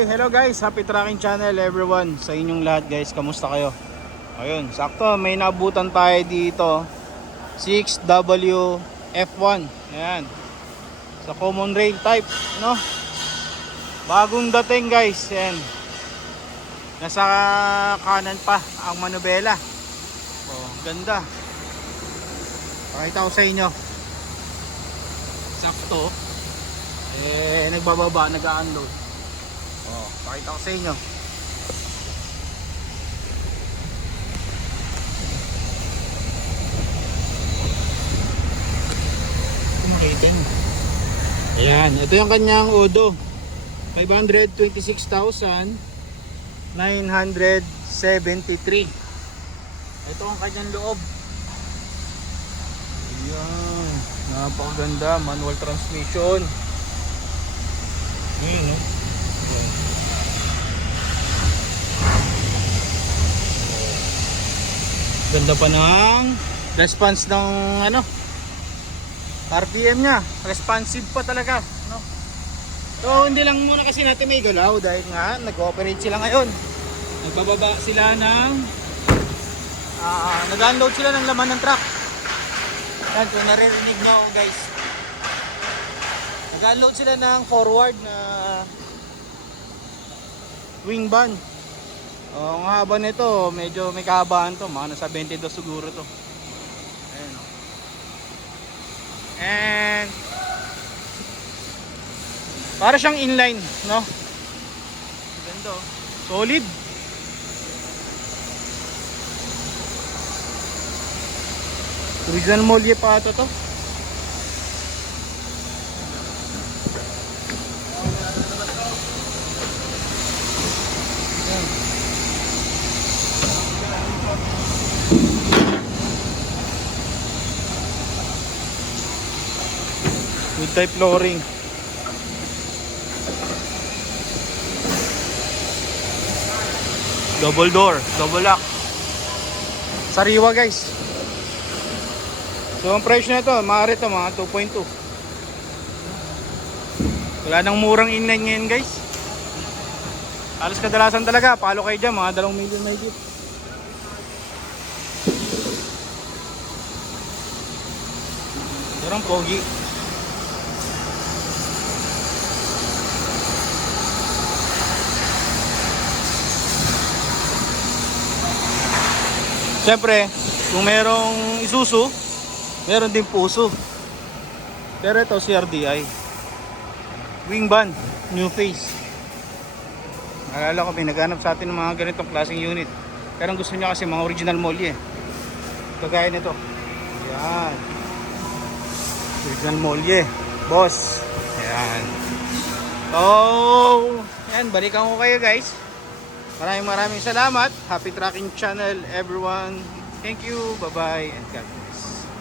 Okay, hello guys, happy tracking channel everyone. Sa inyong lahat guys, kamusta kayo? Ayun, sakto may nabutan tayo dito 6WF1. Ayan, sa common rail type, no? Bagong dating guys. Ayan, nasa kanan pa ang manubela. Oh, ganda. Pakita ko sa inyo. Sakto. Nagbababa, nag-unload. Oh, pakita ko sa inyo. Kumaritin. Ayan, ito yung kanyang Odo. 526,973. Ito ang kanyang loob. Ayan, napakaganda. Manual transmission. Ayan, no? Ganda pa ng response ng RPM nya, responsive pa talaga, no? So hindi lang muna kasi natin may galaw dahil nga nag-ooperate sila ngayon. Nagbababa sila ng nag-unload sila ng laman ng truck. Yan, kung naririnig nyo guys, nag-unload sila ng forward na wing van. Ang haba nito, medyo may kahabaan to, mga nasa 22 siguro to. Ayan, oh. And para siyang inline, no? Ganda, oh. Solid. Original molye pa ito to. Wood type flooring. Double door, double lock. Sariwa guys. So ang presyo nito, maaari ito mga 2.2. Wala nang murang inline ngayon guys. Alas kadalasan talaga, palo kayo dyan, mga 2 million may dip. Parang pogi. Siyempre, kung merong Isuzu, meron din Puso. Pero ito CRDI. Wing van, new face. Naalala ko, pinaghanap sa atin ng mga ganitong klaseng unit. Pero gusto nyo kasi mga original molye. Kagaya nito. Yan. Original molye. Boss. Yan. So, yan. Balikan ko kayo guys. Maraming salamat. Happy tracking channel everyone. Thank you. Bye bye and God bless.